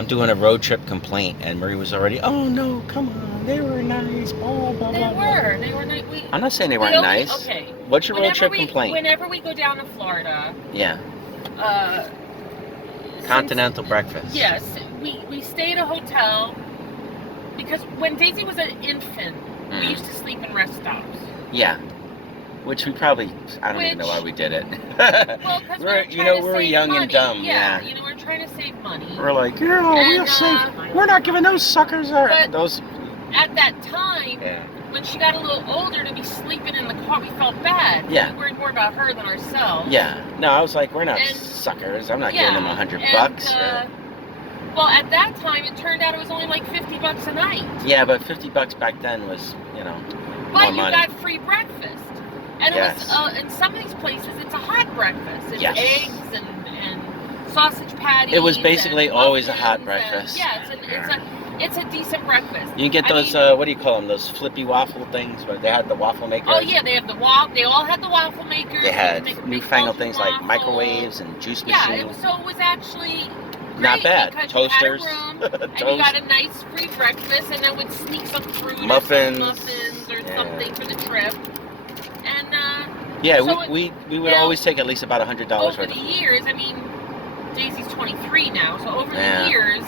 I'm doing a road trip complaint, and Marie was already, oh no, come on, they were nice, blah, blah, They blah. were nice. I'm not saying they weren't nice. Okay. What's your road trip complaint? Whenever we go down to Florida. Yeah. Continental breakfast. Yes. We stay at a hotel, because when Daisy was an infant, we used to sleep in rest stops. Yeah. Which we probably, I don't even know why we did it. Well, because we were young and dumb. Yeah, we're trying to save money. We're like, we'll save. We're not giving those suckers those. At that time, when she got a little older, to be sleeping in the car, we felt bad. Yeah. We worried more about her than ourselves. Yeah. No, I was like, we're not suckers. I'm not giving them $100. Well, at that time, it turned out it was only like $50 a night. Yeah, but $50 back then was, But you money. got free breakfast. And it was, in some of these places, it's a hot breakfast. It's eggs and sausage patties. It was basically always a hot breakfast. It's a decent breakfast. You can get those, what do you call them, those flippy waffle things, where they had the waffle makers. Oh yeah, they have they all had the waffle makers. They had newfangled things like microwaves and juice machines. Yeah, so it was actually not bad. Toasters. You had a room, and you got a nice free breakfast, and then would sneak some fruit muffins or something for the trip. And we would always take at least about $100 worth. Over the years, I mean, Daisy's 23 now, so over the years,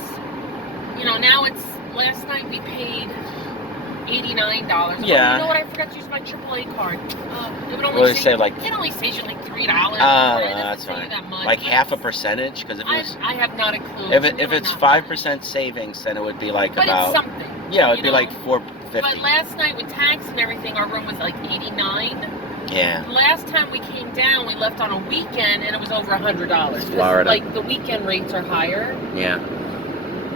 now it's, last night we paid $89. Yeah. You know what? I forgot to use my AAA card. It would only say like. It only saves you like $3. That's fine. Like half a percentage, because I have not a clue. If it's 5% savings, then it would be like but about. It's something. Yeah, it'd be like $4.50. But last night with tax and everything, our room was like $89. Yeah. Last time we came down, we left on a weekend, and it was over $100. Florida. Like the weekend rates are higher. Yeah.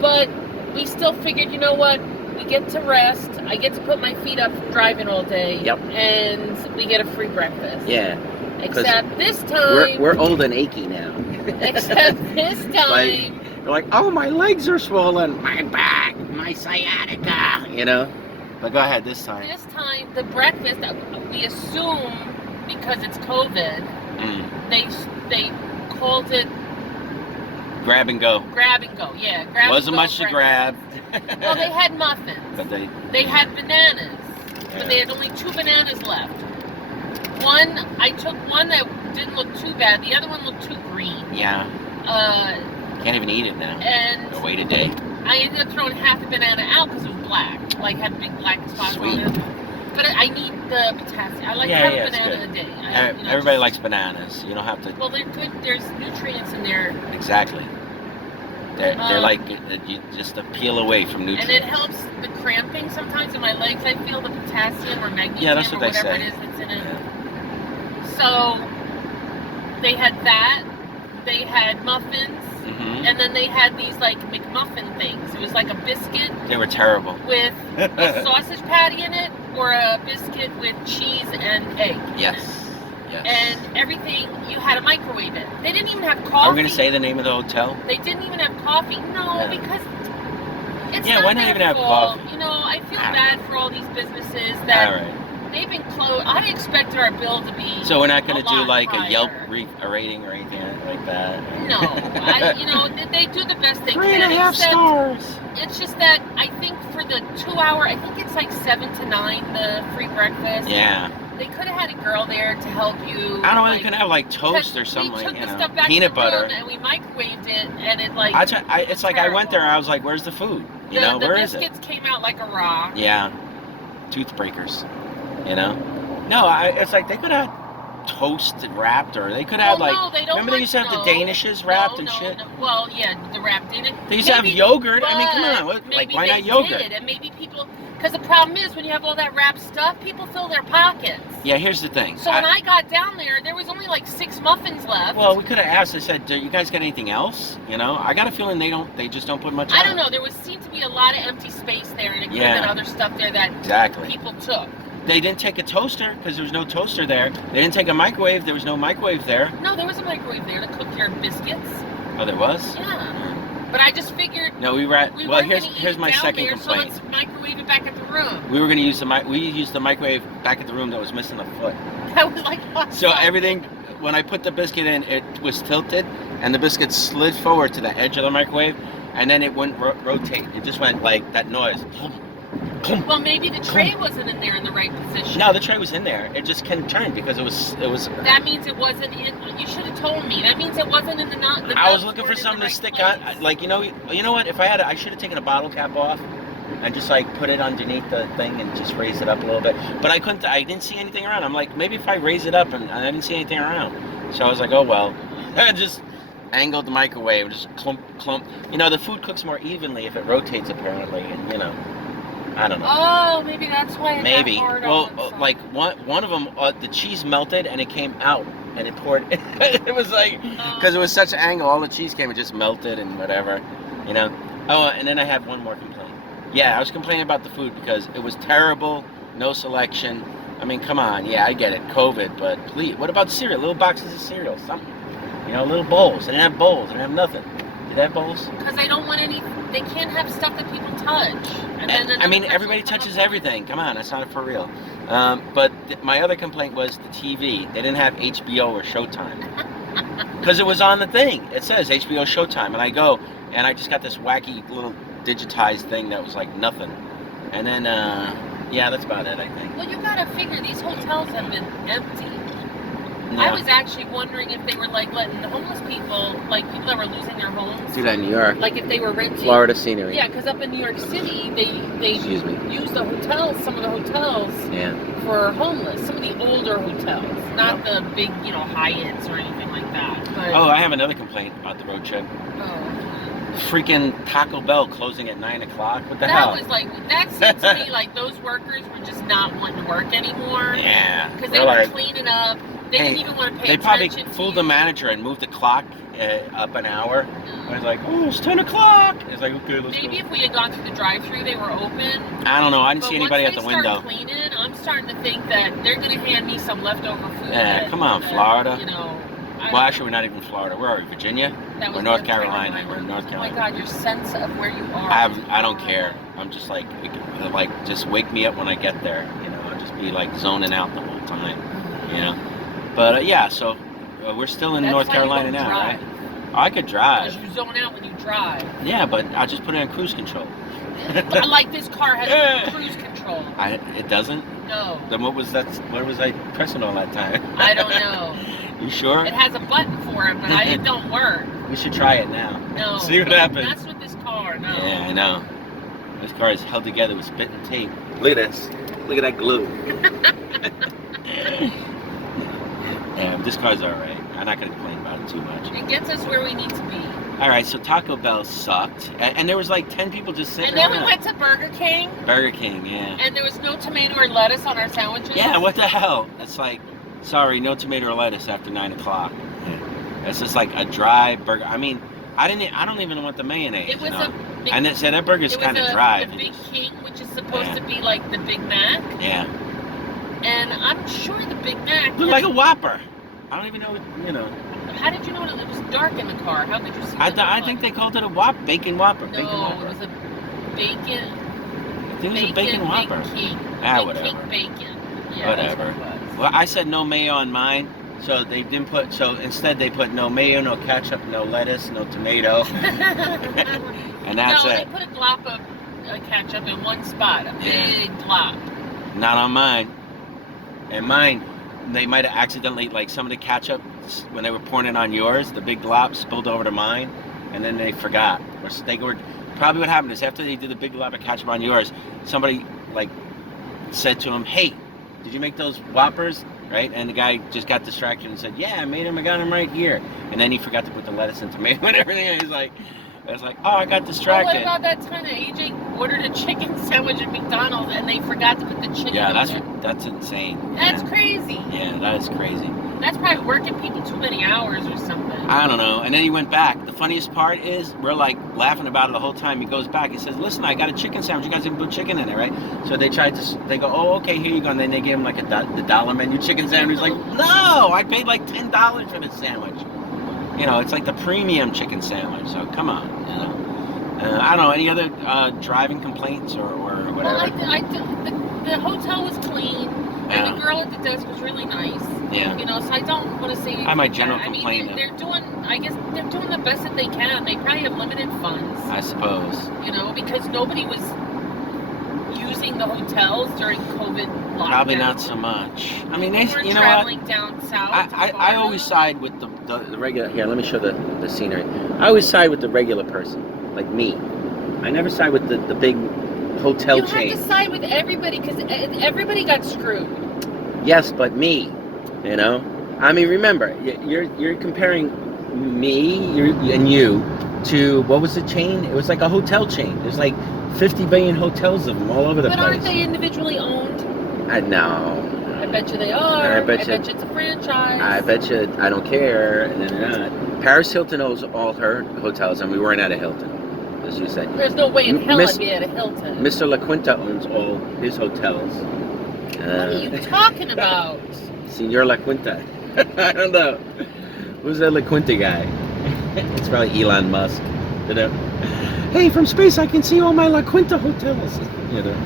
But we still figured, you know what? We get to rest. I get to put my feet up from driving all day. Yep. And we get a free breakfast. Yeah. Except this time. We're old and achy now. Except this time. They're like, oh, my legs are swollen. My back, my sciatica. But go ahead this time. This time, the breakfast, we assume, because it's COVID, they called it grab and go. Grab and go, yeah. Grab Wasn't much to grab. Well, they had muffins. But they had bananas. But they had only 2 bananas left. I took one that didn't look too bad. The other one looked too green. Yeah. Can't even eat it now. And wait a day. I ended up throwing half the banana out because it was black. Like, had big black spots on it. But I need the potassium. I like to have a banana a day. Everybody likes bananas. You don't have to. Well, they're good. There's nutrients in there. Exactly. They're like, you just peel away from nutrients. And it helps the cramping sometimes in my legs. I feel the potassium or magnesium that's what or whatever they say. it is that's in it. So they had that. They had muffins. And then they had these like McMuffin things. It was like a biscuit. They were terrible. With a sausage patty in it, or a biscuit with cheese and egg. Yes. And everything, you had a microwave in. They didn't even have coffee. Are we going to say the name of the hotel? They didn't even have coffee. No, because it's why not even have coffee? I feel bad for all these businesses that they've been closed. I expected our bill to be. So we're not going to do like higher. a Yelp rating or anything like that? No. They do the best they can. 3.5 stars. It's just that I think for the 2 hour, I think it's like 7 to 9, the free breakfast. Yeah. They could have had a girl there to help you. I don't know, they could have like toast or something, we took the stuff back peanut to the butter. room and we microwaved it, and it like. It's like I went there and I was like, where's the food? Where is it? The biscuits came out like a rock. Yeah. Toothbreakers. No, it's like they could have toast wrapped, or they could have remember they used to have the Danishes wrapped and shit? No. Well, yeah, the wrapped Danish. They used to have yogurt. I mean, come on. Why not yogurt? And maybe people, because the problem is when you have all that wrapped stuff, people fill their pockets. Yeah, here's the thing. So when I got down there was only like 6 muffins left. Well, we could have asked. I said, "Do you guys got anything else?" I got a feeling they just don't put much. I don't know. There seemed to be a lot of empty space there, and it could have been other stuff there that people took. They didn't take a toaster because there was no toaster there. They didn't take a microwave. There was no microwave there. No, there was a microwave there to cook your biscuits. Oh, there was? Yeah. But I just figured. No, well, here's my second complaint. So let's microwave it back at the room. We were going to use we used the microwave back at the room that was missing a foot. That was like awesome. So everything, when I put the biscuit in, it was tilted, and the biscuit slid forward to the edge of the microwave, and then it wouldn't rotate. It just went like that noise. Well, maybe the tray wasn't in there in the right position. No, the tray was in there. It just couldn't turn because it was. That means it wasn't in. You should have told me. That means it wasn't in the. I was looking for something to stick on. Like you know what? If I had, I should have taken a bottle cap off and just like put it underneath the thing and just raise it up a little bit. But I couldn't. I didn't see anything around. I'm like, maybe if I raise it up, and I didn't see anything around. So I was like, oh well. I just angled the microwave, just clump. You know, the food cooks more evenly if it rotates apparently, and you know. I don't know. Oh, maybe that's why. Maybe. Well, like one of them, the cheese melted and it came out and it poured. It was like because it was such an angle, all the cheese came and just melted and whatever, you know. Oh, and then I have one more complaint. Yeah, I was complaining about the food because it was terrible, no selection. I mean, come on. Yeah, I get it, COVID, but please, what about cereal? Little boxes of cereal, something. You know, little bowls. They didn't have bowls. They didn't have nothing. Did they have bowls? Because they don't want any. They can't have stuff that people touch. I mean, everybody touches everything. Come on, that's not for real. But my other complaint was the TV. They didn't have HBO or Showtime. Because it was on the thing. It says HBO Showtime. And I go, and I just got this wacky little digitized thing that was like nothing. And then, yeah, that's about it, I think. Well, you gotta figure, these hotels have been empty. Yeah. I was actually wondering if they were like letting the homeless people, like people that were losing their homes. Do that in New York. Like if they were renting. Florida scenery. Yeah, because up in New York City, they Excuse me. use the hotels, some of the hotels, for homeless. Some of the older hotels, not the big, you know, Hyatts or anything like that. But, oh, I have another complaint about the road trip. Oh. Freaking Taco Bell closing at 9 o'clock. What the that hell? Was like, that seemed to me like those workers were just not wanting to work anymore. Yeah. Because they were cleaning up. They didn't even want to pay attention. They probably fooled the manager and moved the clock up an hour. I was like, oh, it's 10 o'clock. It's like, okay, let's go. Maybe if we had gone through the drive-thru, they were open. I don't know. I didn't see anybody at the window. Once they start cleaning, I'm starting to think that they're going to hand me some leftover food. Yeah, come on, Florida. You know. Well, actually, we're not even Florida. Where are we? Virginia? We're North Carolina. We're in North Carolina. Oh my God, your sense of where you are. I don't care. I'm just like, just wake me up when I get there. You know, I'll just be like zoning out the whole time. You know. But yeah, so we're still in North Carolina now, right? Oh, I could drive. Because you zone out when you drive. Yeah, but I'll just put it on cruise control. Like this car has cruise control. It doesn't? No. Then what was I pressing on that time? I don't know. You sure? It has a button for it, but it don't work. We should try it now. No. See what happens. That's with this car, no. Yeah, I know. This car is held together with spit and tape. Look at this. Look at that glue. Yeah, this car's alright. I'm not going to complain about it too much. It gets us where we need to be. Alright, so Taco Bell sucked. And there was like 10 people just sitting around. And then we went to Burger King. Burger King, yeah. And there was no tomato or lettuce on our sandwiches. Yeah, what the hell? It's like, sorry, no tomato or lettuce after 9 o'clock. It's just like a dry burger. I mean, I don't even want the mayonnaise. It was and it said that burger's kind of dry. The Big King, which is supposed to be like the Big Mac. Yeah. And I'm sure the Big Mac looked like a Whopper. I don't even know, you know. How did you know it was dark in the car? How could you see it? I think they called it a Whopper, bacon Whopper. No, bacon Whopper. It was a bacon. I think it was a bacon Whopper. Big King. Whatever. King bacon. Yeah, whatever. That's what it was. Well, I said no mayo on mine, so they didn't put. So instead, they put no mayo, no ketchup, no lettuce, no tomato, and that's it. No, they put a glop of ketchup in one spot, a big glop. Not on mine. And mine, they might have accidentally, like some of the ketchup, when they were pouring it on yours, the big glop spilled over to mine, and then they forgot. Or they were, probably what happened is after they did the big glop of ketchup on yours, somebody like said to him, hey, did you make those Whoppers? Right? And the guy just got distracted and said, yeah, I made them, I got them right here. And then he forgot to put the lettuce and tomato and everything, and he's like, oh, I got distracted. What about that time that AJ ordered a chicken sandwich at McDonald's and they forgot to put the chicken in there? That's insane. That's crazy. Yeah, that is crazy. That's probably working people too many hours or something. I don't know. And then he went back. The funniest part is we're like laughing about it the whole time. He goes back. He says, listen, I got a chicken sandwich. You guys didn't put chicken in it, right? So they go, oh, okay, here you go. And then they gave him like the dollar menu chicken sandwich. He's like, no, I paid like $10 for this sandwich. You know, it's like the premium chicken sandwich. So come on, you know. I don't know. Any other driving complaints or whatever? Well, the hotel was clean. And the girl at the desk was really nice. Yeah. You know, so I don't want to say. I might general complain. I mean, they're doing. I guess they're doing the best that they can. They probably have limited funds. I suppose. You know, because nobody was using the hotels during COVID lockdown. Probably not so much. I mean, you know traveling what? Down south. I always side with the regular. Here, let me show the scenery. I always side with the regular person, like me. I never side with the big hotel chain. You have to side with everybody because everybody got screwed. Yes, but me, you know. I mean, remember, you're comparing me and you to what was the chain? It was like a hotel chain. There's like 50 billion hotels of them all over the place. But aren't they individually owned? No. I bet you they are. I bet you it's a franchise. I bet you I don't care, and then they're not. Paris Hilton owns all her hotels, and we weren't at a Hilton, as you said. There's no way in hell I'd be at a Hilton. Mr. La Quinta owns all his hotels. What are you talking about? Senor La Quinta. I don't know. Who's that La Quinta guy? It's probably Elon Musk. You know? Hey, from space I can see all my La Quinta hotels. You know?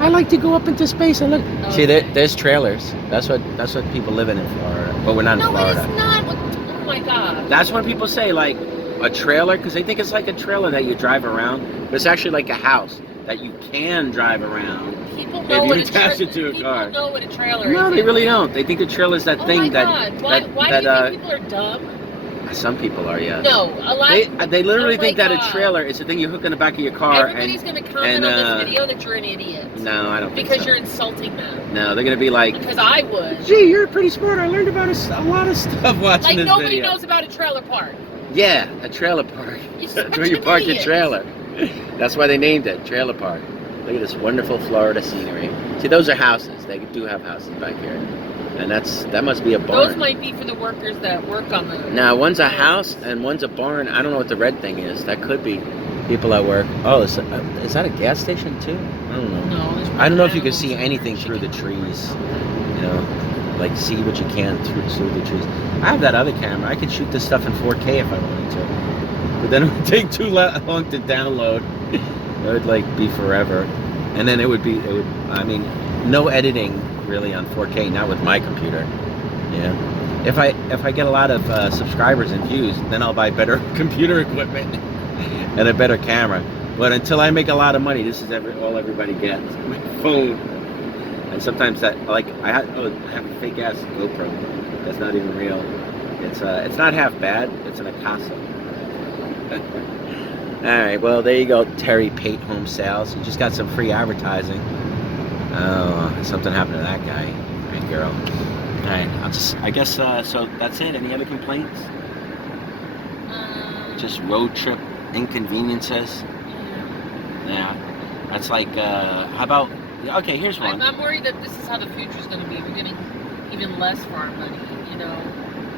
I like to go up into space and look. Okay. See, there's trailers. That's what people live in Florida. But we're not in Florida. No, it's not. Oh my God. That's when people say like a trailer, because they think it's like a trailer that you drive around. But it's actually like a house that you can drive around. People know if what you attach it to a car. People know what a trailer is. No, they really don't. They think a trailer is that thing that. Why do you think people are dumb? Some people are, yes. No, a lot. They literally think that a trailer is the thing you hook in the back of your car. Everybody's going to comment on this video that you're an idiot. No, I don't think because so. you're insulting them. No, they're going to be like. Because I would. Gee, you're pretty smart. I learned about a lot of stuff watching this video. Like nobody knows about a trailer park. Yeah, a trailer park. That's where you park your trailer. That's why they named it trailer park. Look at this wonderful Florida scenery. See, those are houses. They do have houses back here. And that must be a barn. Those might be for the workers that work on the... Now, one's a house and one's a barn. I don't know what the red thing is. That could be people at work. Oh, is that a gas station too? I don't know. No, I don't know if you can see anything through the trees. You know, like see what you can through the trees. I have that other camera. I could shoot this stuff in 4K if I wanted to. But then it would take too long to download. It would like be forever. And then it would, I mean, no editing really on 4K, not with my computer. Yeah. If I get a lot of subscribers and views, then I'll buy better computer equipment and a better camera. But until I make a lot of money, this is all everybody gets. My phone. And sometimes that, like, I have a fake ass GoPro. That's not even real. It's not half bad. It's an Akasa. All right. Well, there you go. Terry Pate Home Sales. You just got some free advertising. Oh, something happened to that guy and girl. All right, I guess, so that's it. Any other complaints? Just road trip inconveniences? Yeah. That's like, how about, okay, here's one. I'm worried that this is how the future's going to be. We're getting even less for our money, you know?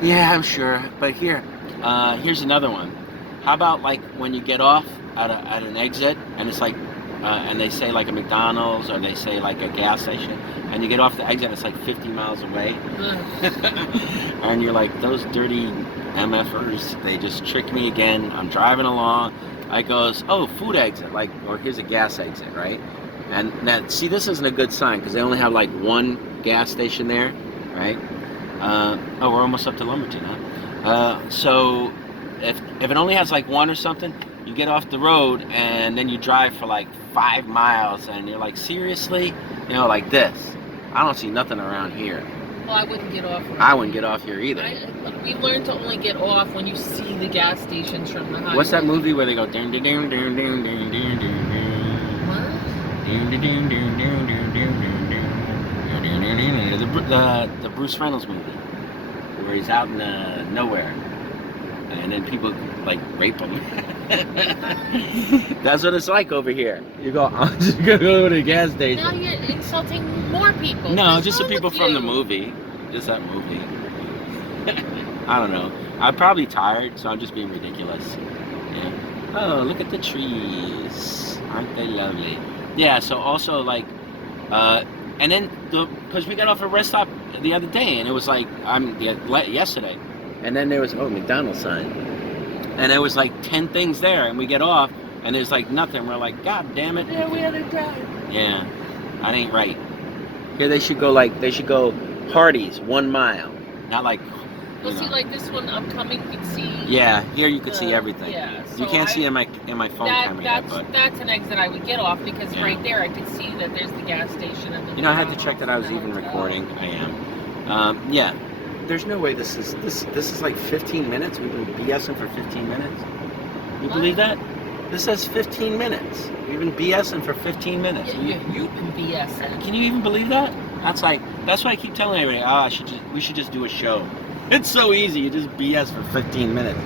Yeah, I'm sure. But here's another one. How about like when you get off at an exit and it's like, and they say like a McDonald's or they say like a gas station, and you get off the exit, it's like 50 miles away, and you're like, those dirty MFers, they just tricked me again. I'm driving along, I goes, oh, food exit, like, or here's a gas exit, right? And now, see, this isn't a good sign because they only have like one gas station there, right? Oh, we're almost up to Lumberton, huh? So if it only has like one or something, you get off the road and then you drive for like 5 miles and you're like, seriously? You know, like this. I don't see nothing around here. Well, I wouldn't get off. I wouldn't get off here either. We've learned to only get off when you see the gas stations from the highway. What's that movie where they go ding ding ding ding ding ding ding ding? What? Ding ding ding ding ding ding ding ding. The Bruce Reynolds movie where he's out in nowhere. And then people like rape him. That's what it's like over here. You go, I'm just gonna go to the gas station. Now you're insulting more people. No, just the people from the movie. Just that movie. I don't know. I'm probably tired, so I'm just being ridiculous. Yeah. Oh, look at the trees. Aren't they lovely? Yeah, so also like, and then, because we got off a rest stop the other day, and it was like, yesterday. And then there was, McDonald's sign. And there was like 10 things there, and we get off, and there's like nothing. We're like, God damn it. Yeah, we had a drive. Yeah, that ain't right. Here they should go Hardee's 1 mile, not like. Well, see, like this one upcoming, you can see. Yeah, here you can see everything. Yeah. So you can't see in my phone camera yet, but that's an exit I would get off because right there I could see that there's the gas station and the. You know, I had to check that I was even recording. I am. Yeah. There's no way this is like 15 minutes. We've been BSing for 15 minutes. You believe that? This says 15 minutes. We've been BSing for 15 minutes. Yeah, you've been BSing. Can you even believe that? That's why I keep telling everybody, we should just do a show. It's so easy. You just BS for 15 minutes.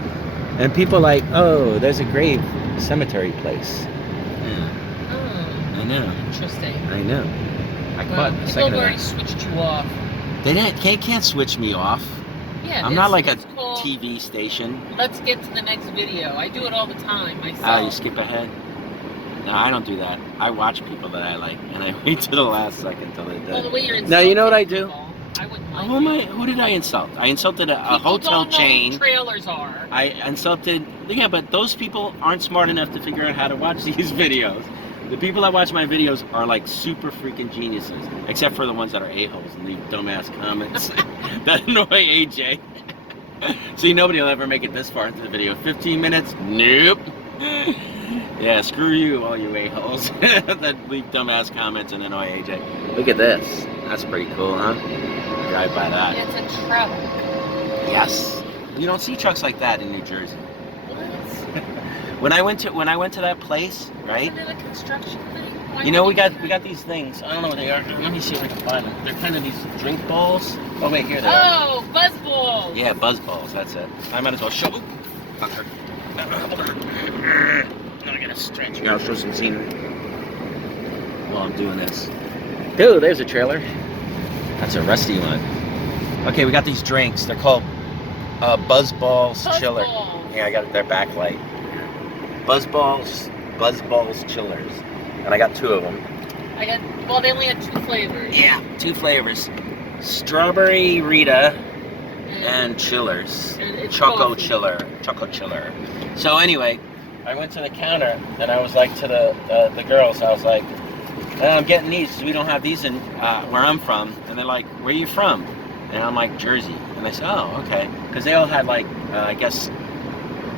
And people are like, oh, there's a grave cemetery place. Yeah. Oh. I know. Interesting. I know. I caught a second of that. People already switched you off. They can't switch me off. Yeah, I'm not like a called, TV station. Let's get to the next video. I do it all the time myself. Oh, you skip ahead? No, I don't do that. I watch people that I like, and I wait to the last second till they're done. Well, the way you're insulting now, you know what I do? People, I wouldn't like Who did I insult? I insulted a hotel chain. People don't know who trailers are. I insulted... Yeah, but those people aren't smart enough to figure out how to watch these videos. The people that watch my videos are like super freaking geniuses, except for the ones that are a-holes and leave dumbass comments that annoy AJ. See, nobody will ever make it this far into the video. 15 minutes? Nope. Yeah, screw you, all you a-holes that leave dumbass comments and annoy AJ. Look at this. That's pretty cool, huh? Drive by that. It's a truck. Yes. You don't see trucks like that in New Jersey. What? When I went to that place, right? Isn't it a construction thing? Why You know, we got these things. I don't know what they are. Let me see if I can find them. They're kind of these drink balls. Oh wait, here they are. Oh, buzz balls. Yeah, buzz balls. That's it. I might as well show. I'm gonna stretch. I'll show some scenery while I'm doing this. Dude, there's a trailer. That's a rusty one. Okay, we got these drinks. They're called Buzz Balls Chiller. Yeah, I got their backlight. Buzz Balls Chillers. And I got 2 of them. Well, they only had 2 flavors. Yeah, 2 flavors. Strawberry Rita and Chillers. Choco Chiller. So anyway, I went to the counter and I was like to the girls, I was like, I'm getting these because we don't have these in where I'm from. And they're like, where are you from? And I'm like, Jersey. And they said, oh, okay. Because they all had like, I guess,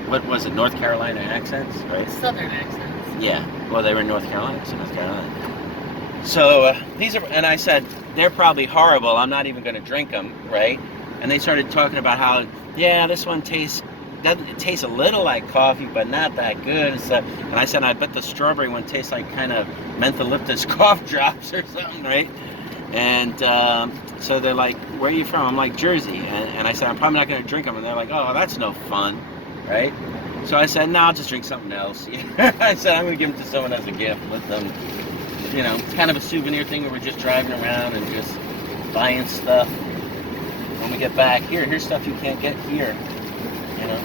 what was it, North Carolina accents, right? Southern accents. Yeah. Well, they were in North Carolina, so North Carolina. So these are, and I said, they're probably horrible. I'm not even going to drink them, right? And they started talking about how, yeah, this one tastes a little like coffee, but not that good. And I said, I bet the strawberry one tastes like kind of mentholyptus cough drops or something, right? And so they're like, where are you from? I'm like, Jersey. And I said, I'm probably not going to drink them. And they're like, oh, that's no fun, right? So I said, no, I'll just drink something else. I said, I'm going to give them to someone as a gift. Let them, you know, it's kind of a souvenir thing where we're just driving around and just buying stuff. When we get back, here's stuff you can't get here, you know,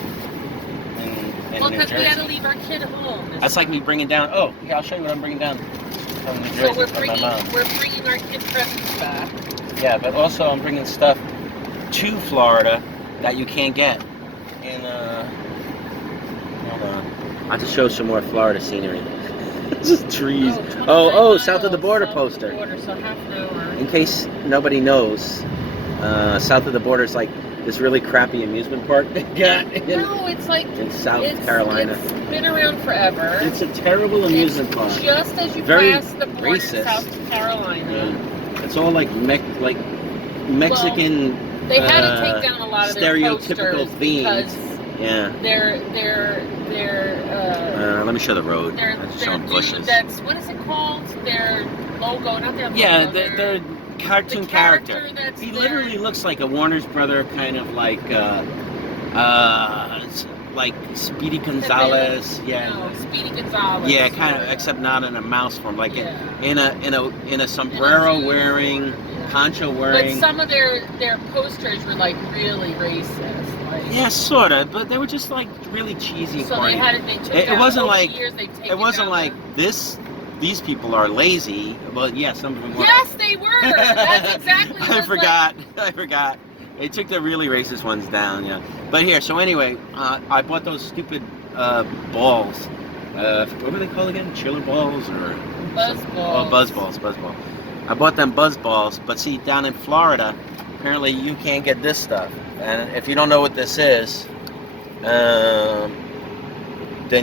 in well, New because Jersey. we had to leave our kid home. That's like me bringing down, oh, yeah, I'll show you what I'm bringing down from New Jersey, So we're from my mom. bringing our kid presents back. Yeah, but also I'm bringing stuff to Florida that you can't get in, hold on. I'll just show some more Florida scenery. Just trees. Oh, south of the border poster. So half an hour. In case nobody knows, south of the border is like this really crappy amusement park they got No, it's like in South Carolina. It's been around forever. It's a terrible amusement park. Just as you Very pass the border racist. to South Carolina. Yeah. It's all like Mexican. Well, they had to take down a lot of their stereotypical posters themes. because Yeah. Let me show the road. That's showing bushes. That's what is it called? Their logo, not their logo. Yeah, their cartoon the character. That's He there. literally looks like a Warner's brother, kind of like Speedy Gonzalez. Yeah. No, Speedy Gonzalez. Yeah, kind of, except not in a mouse form, like Yeah. in a sombrero wearing, poncho wearing. But some of their posters were like really racist. Like, Yeah, sort of, but they were just like really cheesy. so corny. they took It down, wasn't over like the years, they've taken it wasn't down like this. These people are lazy. Well, yeah, some of them were. Yes, they were. That's exactly. What I it's forgot. I forgot. They took the really racist ones down. Yeah. But here, so anyway, I bought those stupid balls. What were they called again? Chiller balls or Buzz balls. Oh, buzz balls. I bought them buzz balls, but see, down in Florida, apparently you can't get this stuff. And if you don't know what this is, then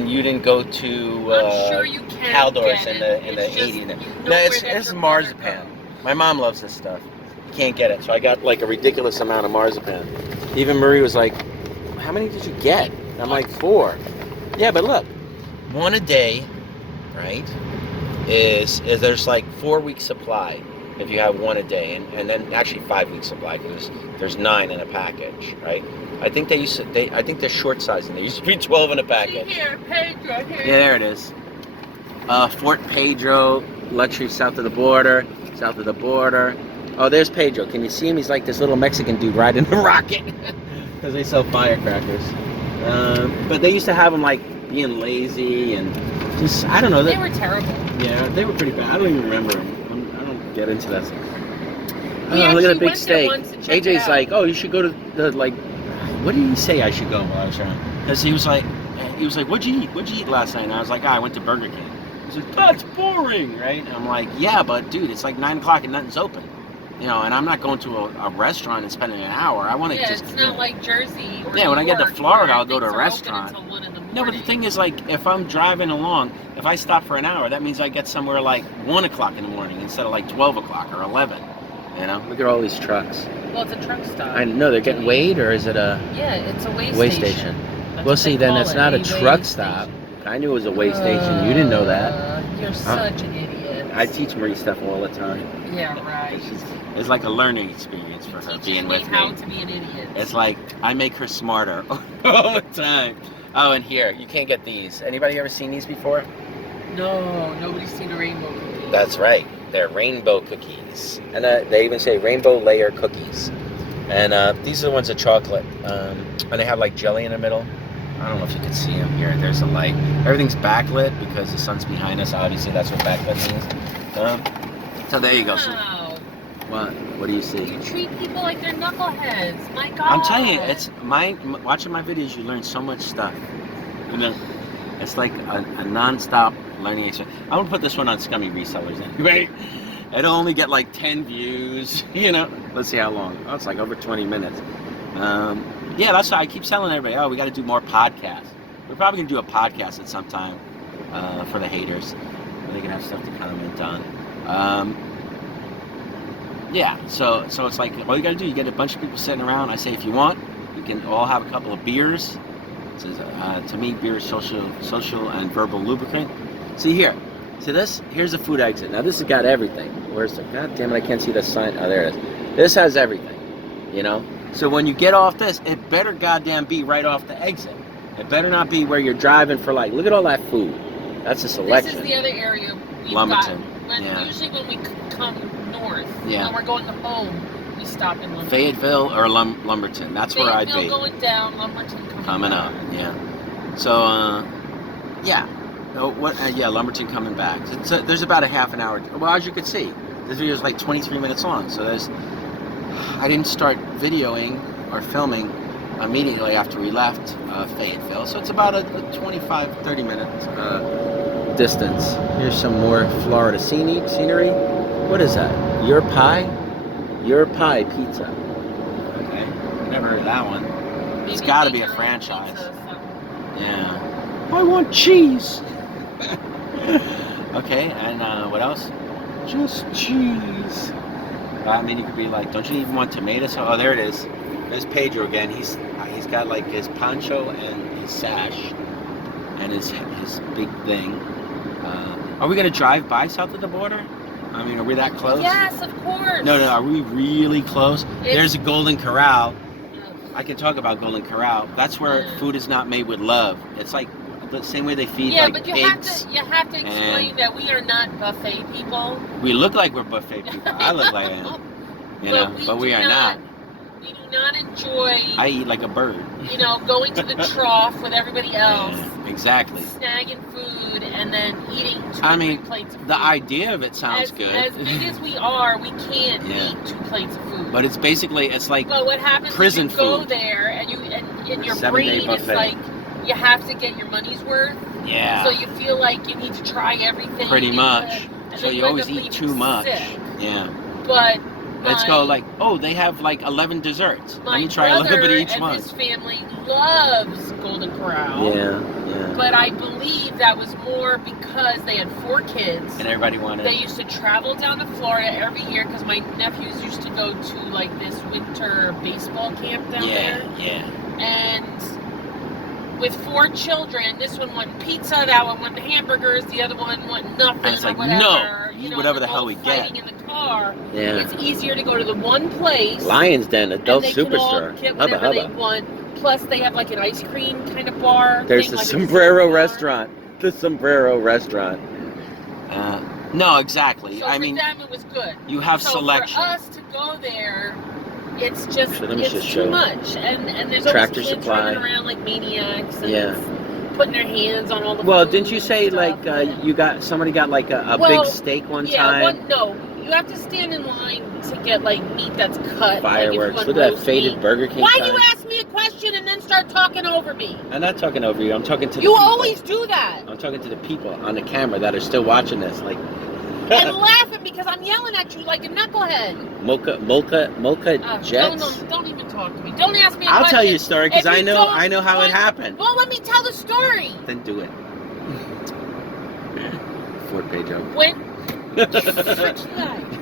you didn't go to I'm sure you can Caldor's get in the 80s. No, it's it's marzipan. My mom loves this stuff. You can't get it, so I got like a ridiculous amount of marzipan. Even Marie was like, "How many did you get?" I'm like, 4. Yeah, but look, 1 a day, right? Is there's like 4 weeks supply if you have 1 a day, and then actually 5 weeks supply because there's 9 in a package, right? I think I think they're short sizing. There used to be 12 in a package. See here, Pedro, here. Yeah, there it is. Fort Pedro, luxury south of the border, Oh, there's Pedro. Can you see him? He's like this little Mexican dude riding a rocket because they sell firecrackers. But they used to have them like being lazy and just, I don't know. They were terrible. Yeah, they were pretty bad. I don't even remember them. I don't get into that. We Oh, look at the big went there steak. once to check it AJ's out. like, oh, you should go to the, like, what did he say I should go while I was around? Because he was like, what'd you eat last night? And I was like, I went to Burger King. He's like, that's boring, right? And I'm like, yeah, but dude, it's like 9 o'clock and nothing's open. You know, and I'm not going to a restaurant and spending an hour. I want to Yeah, just. it's not like Jersey or Yeah, when I get to York, Florida, where I'll go to a things are open restaurant. until 1 in the No, but the morning. thing is, like, if I'm driving along, if I stop for an hour, that means I get somewhere like 1 o'clock in the morning instead of like 12 o'clock or 11. You know, look at all these trucks. Well, it's a truck stop. I know they're getting weighed, or is it a Yeah, it's a way station? That's Well, what see, they then call it's it, not a way truck station. stop. I knew it was a way station. You didn't know that. You're such an idiot. I teach Marie stuff all the time. Yeah, right. It's like a learning experience for her being with how me. to be an idiot. It's like I make her smarter all the time. Oh, and here, you can't get these. Anybody ever seen these before? No, nobody's seen a rainbow cookie. That's right. They're rainbow cookies. And they even say rainbow layer cookies. And these are the ones of chocolate. And they have like jelly in the middle. I don't know if you can see them here. There's a light. Everything's backlit because the sun's behind us. Obviously, that's what backlit means. So there you go. So, Wow. what do you see? You treat people like they're knuckleheads. My God. I'm telling you, it's watching my videos. You learn so much stuff. You know, it's like a non-stop learning experience. I'm gonna put this one on Scummy Resellers anyway. It'll only get like 10 views. You know, let's see how long. Oh, it's like over 20 minutes. Yeah, that's why I keep telling everybody. Oh, we got to do more podcasts. We're probably gonna do a podcast at some time for the haters. They can have stuff to comment on. Yeah, so it's like all you gotta do, you get a bunch of people sitting around. I say if you want, we can all have a couple of beers. It says, to me, beer is social and verbal lubricant. See here, see this? Here's the food exit. Now this has got everything. Where's the? God damn it, I can't see the sign. Oh, there it is. This has everything. You know. So when you get off this, it better goddamn be right off the exit. It better not be where you're driving for like. Look at all that food. That's a selection. This is the other area we've Lumberton. got. Yeah. Usually when we come north, Yeah. when we're going home, we stop in Lumberton. Fayetteville or Lumberton. That's where I'd be. Fayetteville going down, Lumberton Coming up, yeah. So, yeah. Yeah, Lumberton coming back. There's about a half an hour. Well, as you can see, this video is like 23 minutes long. So I didn't start videoing or filming immediately after we left Fayetteville. So it's about a 25, 30 minute distance. Here's some more Florida scenery. What is that? Your Pie Pizza. Okay, never heard of that one. It's Maybe got to be a Bacon franchise. Pizza, something. Yeah. I want cheese. Okay, and what else? Just cheese. I mean, you could be like, don't you even want tomatoes? Oh, there it is. There's Pedro again. He's got like his poncho and his sash and his big thing. Are we gonna drive by south of the border? I mean, are we that close? Yes, of course. No, are we really close? There's a Golden Corral. Ugh. I can talk about Golden Corral. That's where food is not made with love. It's like the same way they feed But you pigs. have to explain that we are not buffet people. We look like we're buffet people. I look like I am. You know, but we are not. We do not enjoy. I eat like a bird. You know, going to the trough with everybody else. Yeah, exactly. Snagging food and then eating two I or mean, three plates of food. The idea of it sounds good. As big as we are, we can't eat 2 plates of food. But it's basically, it's like But what happens prison is you go food. there and in your 7-day brain it's buffet. like you have to get your money's worth. Yeah. So you feel like you need to try everything. Pretty much. And So then you end always up eat leaving too much. sick. Yeah. Yeah. But Let's go like, oh, they have like 11 desserts. Let me try a little bit of each one. His family loves Golden Corral. Yeah. But I believe that was more because they had 4 kids. And everybody wanted. They used to travel down to Florida every year because my nephews used to go to like this winter baseball camp down there. Yeah. And with 4 children, this one wanted pizza, that one wanted hamburgers, the other one wanted nothing. And it's like, whatever, no, you know, whatever the hell we get. In the car. Yeah. It's easier to go to the one place. Lion's Den, adult and they superstore. Can all get whatever they want. Plus, they have like an ice cream kind of bar. There's the like Sombrero restaurant. The Sombrero restaurant. No, exactly. So I for mean, them it was good. You have selection. For us to go there, it's just it's too much, and there's Tractor always kids Supply running around like maniacs and putting their hands on all the. Well, food didn't you say stuff. like somebody got like a big steak one time? No, you have to stand in line to get like meat that's cut. Fireworks. Like Look at that faded Burger King. Why do you ask me a question and then start talking over me? I'm not talking over you. I'm talking to the You people. always do that. I'm talking to the people on the camera that are still watching this, like. And laughing because I'm yelling at you like a knucklehead. Mocha Jets. Don't even talk to me. Don't ask me a question. I'll tell you a story because I know how it happened. Well, let me tell the story. Then do it. Fort Pedro.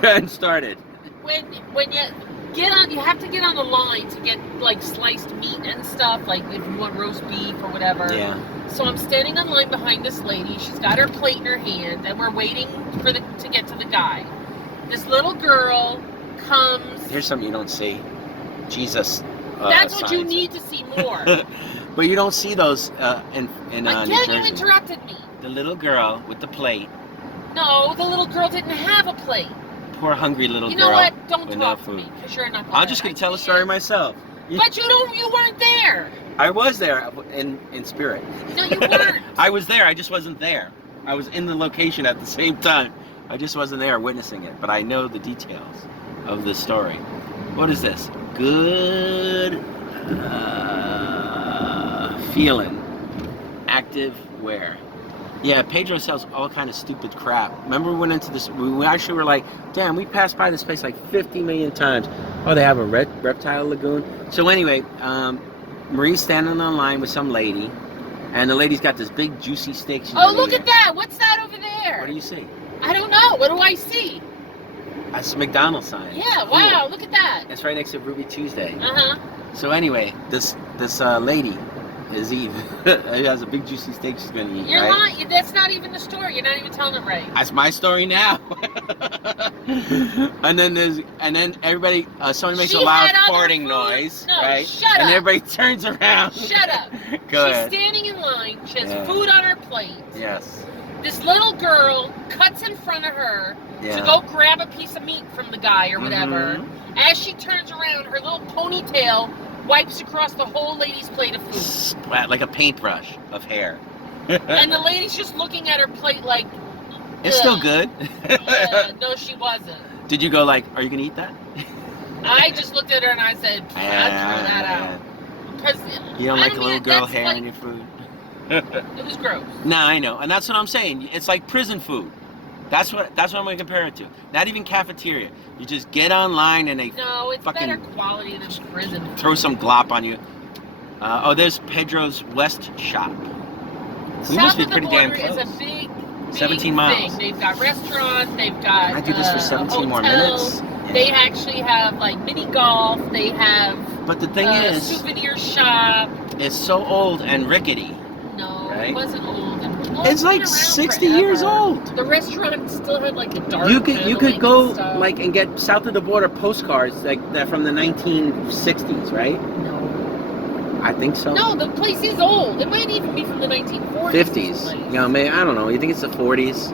And started. When you get on, you have to get on the line to get like sliced meat and stuff, like if you want roast beef or whatever. Yeah. So I'm standing in line behind this lady. She's got her plate in her hand, and we're waiting to get to the guy. This little girl comes. Here's something you don't see. Jesus. That's what you need to see more. But you don't see those in New Jersey. You interrupted me. The little girl with the plate. No, the little girl didn't have a plate. Poor hungry little girl. You know what? Don't with talk no to food. me because you're not. I'm just gonna tell the story myself. But you weren't there. I was there in spirit. No, you weren't. I was there. I just wasn't there. I was in the location at the same time. I just wasn't there witnessing it. But I know the details of the story. What is this? Good feeling. Active wear. Yeah, Pedro sells all kind of stupid crap. Remember we went into this, we actually were like, damn, we passed by this place like 50 million times. Oh, they have a reptile lagoon. So anyway, Marie's standing on line with some lady, and the lady's got this big juicy steak. Look at that. What's that over there? What do you see? I don't know. What do I see? That's a McDonald's sign. Yeah, wow, look at that. It's right next to Ruby Tuesday. Uh-huh. So anyway, this lady is eating. It has a big juicy steak she's gonna eat. You're lying. That's not even the story. You're not even telling it right. That's my story now. and then everybody, someone makes a loud farting noise, right? Shut up. And everybody turns around. Shut up. Go ahead. She's standing in line. She has food on her plate. Yes. This little girl cuts in front of her to go grab a piece of meat from the guy or whatever. Mm-hmm. As she turns around, her little ponytail wipes across the whole lady's plate of food. Splat, like a paintbrush of hair. And the lady's just looking at her plate like... It's still good. No, she wasn't. Did you go like, are you going to eat that? I just looked at her and I said, I'd throw that out. Because you don't like a little girl hair in your food? It was gross. Nah, I know. And that's what I'm saying. It's like prison food. That's what I'm going to compare it to. Not even cafeteria. You just get online and they it's better quality than prison. Throw some glop on you. There's Pedro's West Shop. We must be pretty damn close. Is a big 17 miles. Thing. They've got restaurants. They've got. Can I do this for 17 more minutes? Yeah. They actually have like mini golf. They have. But the thing is, souvenir shop. It's so old and rickety. No, right? It wasn't old. It's like 60 years old. The restaurant still had like a dark. You could go like and get south of the border postcards like that from the 1960s, right? No. I think so. No, the place is old. It might even be from the 1940s. 50s. Yeah, maybe, I don't know. You think it's the 40s?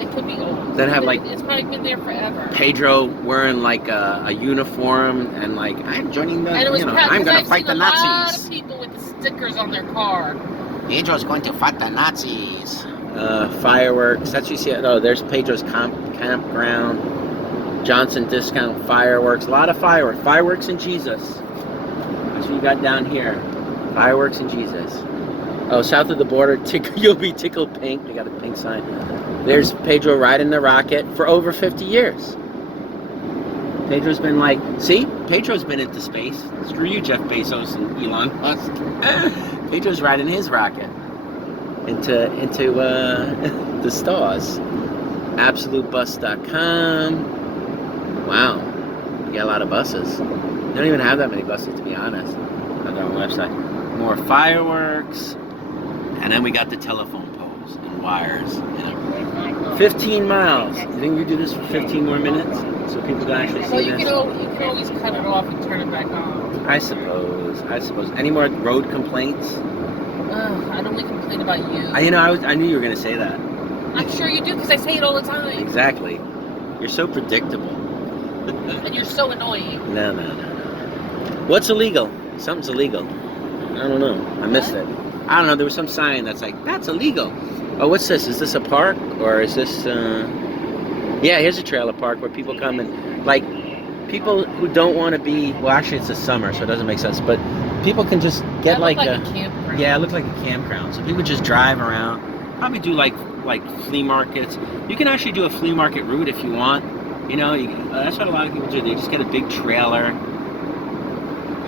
It could be old. Then have like it's probably been there forever. Pedro wearing like a uniform and like I'm joining the. I'm gonna fight the Nazis. A lot of people with the stickers on their car. Pedro's going to fight the Nazis. Fireworks. That's what you see. Oh, there's Pedro's campground. Johnson discount fireworks. A lot of fireworks. Fireworks and Jesus. That's what you got down here. Fireworks and Jesus. Oh, south of the border, you'll be tickled pink. They got a pink sign. There's Pedro riding the rocket for over 50 years. Pedro's been like, see, Pedro's been into space. Screw you, Jeff Bezos and Elon Musk. Pedro's riding his rocket into the stars. AbsoluteBus.com. Wow, you got a lot of buses. They don't even have that many buses, to be honest, on their own website. More fireworks, and then we got the telephone poles and wires. You know. 15 miles. You think we do this for 15 more minutes so people can actually see well, you this? can always cut it off and turn it back on. I suppose. Any more road complaints? I don't really complain about you. I knew you were going to say that. I'm sure you do, because I say it all the time. Exactly. You're so predictable. And you're so annoying. No. What's illegal? Something's illegal. I don't know. I missed it. I don't know. There was some sign that's like, that's illegal. Oh, what's this? Is this a park? Or is this, yeah, here's a trailer park where people come and, like, people who don't want to be, well, actually it's the summer, so it doesn't make sense, but people can just get like a campground. Yeah, it looked like a campground. So people just drive around, probably do like flea markets. You can actually do a flea market route if you want. You know, that's what a lot of people do. They just get a big trailer,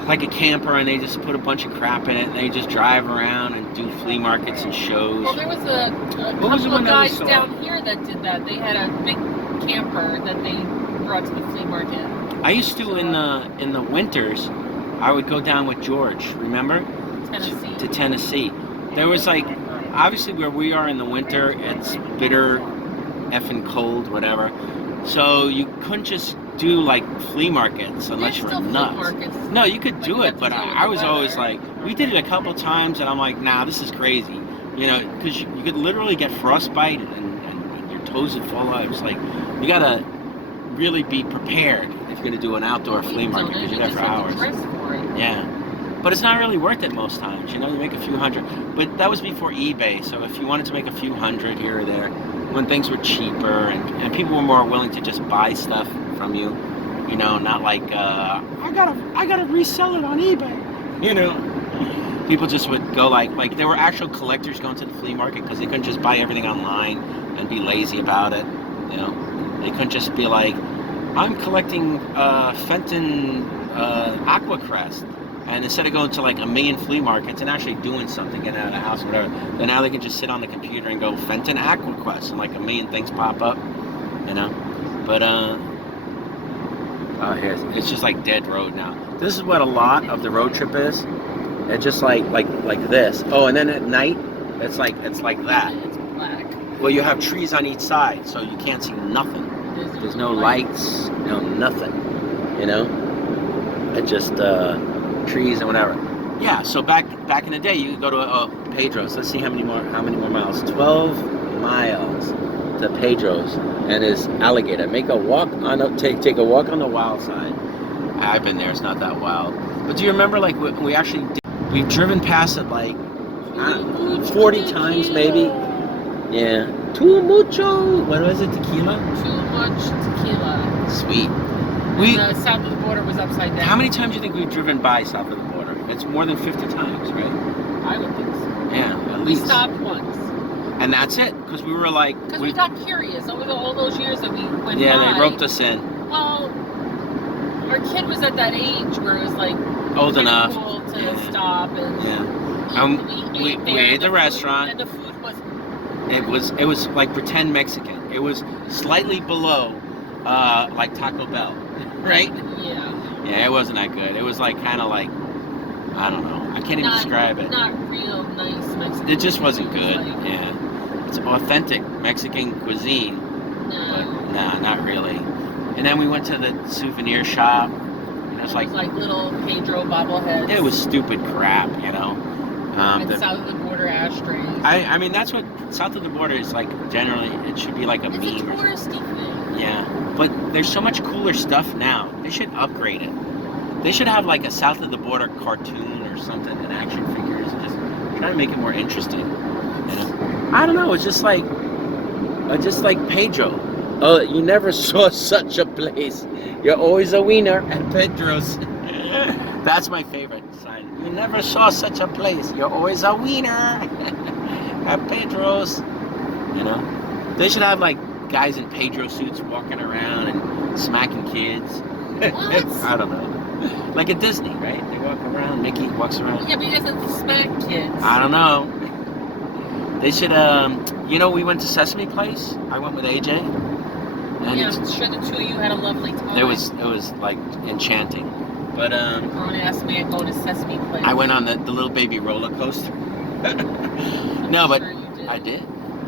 like a camper, and they just put a bunch of crap in it, and they just drive around and do flea markets and shows. Well, there was a couple of guys down here that did that. They had a big camper that they brought to the flea market. I used to in the winters, I would go down with George. Remember? Tennessee. To Tennessee. There was like, obviously where we are in the winter, it's bitter, effing cold, whatever. So you couldn't just do like flea markets unless you were nuts. No, you could do it, but I was always like, we did it a couple times, and I'm like, nah, this is crazy. You know, because you could literally get frostbite and your toes would fall out. It's like, you gotta really be prepared if you're gonna do an outdoor flea market, because you're there for hours. Yeah. But it's not really worth it most times, you know, you make a few hundred. But that was before eBay, so if you wanted to make a few hundred here or there, when things were cheaper and people were more willing to just buy stuff from you, you know, not like, I gotta resell it on eBay, you know. People just would go like there were actual collectors going to the flea market because they couldn't just buy everything online and be lazy about it, you know. They couldn't just be like, I'm collecting Fenton Aquacrest. And instead of going to like a million flea markets and actually doing something, getting out of the house or whatever, then now they can just sit on the computer and go Fenton Aquaquest and like a million things pop up, you know. But it's just like dead road now. This is what a lot of the road trip is. It's just like this. Oh, and then at night, it's like that. It's black. Well, you have trees on each side, so you can't see nothing. There's no lights, no nothing, you know. It just trees and whatever. Yeah, so back in the day, you could go to Pedro's. Let's see how many more miles. 12 miles to Pedro's and his alligator. Take a walk on the wild side. I've been there. It's not that wild. But do you remember like we actually we've driven past it like 40 times maybe? Yeah. Too mucho. What was it? Tequila? Too much tequila. Sweet. The south of the border was upside down. How many times do you think we've driven by south of the border? It's more than 50 times, right? I would think so. Yeah, at least. We stopped once. And that's it, because we were like... Because we got curious over all those years that we went by. Yeah, they roped us in. Well, our kid was at that age where it was like... Old enough. Cool to stop and... Yeah. We ate at the restaurant. And the food was... It was like pretend Mexican. It was slightly below like Taco Bell. Right? Yeah. Yeah, it wasn't that good. It was like kind of like, I don't know. I can't even describe it. Not real nice Mexican. It just wasn't good. Yeah. It's authentic Mexican cuisine. No. But nah, not really. And then we went to the souvenir shop. And it was like little Pedro bobbleheads. It was stupid crap, you know. And south of the border ashtrays. I mean, that's what south of the border is like. Generally, it should be like a meme. It's a touristy thing. Yeah. But there's so much cooler stuff now. They should upgrade it. They should have like a south of the border cartoon or something, and action figures, and just try to make it more interesting. You know? I don't know. It's just like Pedro. Oh, you never saw such a place. You're always a wiener at Pedro's. That's my favorite sign. You never saw such a place. You're always a wiener at Pedro's. You know, they should have like guys in Pedro suits walking around and smacking kids. I don't know. Like at Disney, right? They walk around. Mickey walks around. Yeah, but he doesn't smack kids. I don't know. They should. You know, we went to Sesame Place. I went with AJ. And yeah, I'm sure the two of you had a lovely time. It was like enchanting. But Don't ask me. I go to Sesame Place. I went on the little baby roller coaster. No, but sure you did. I did.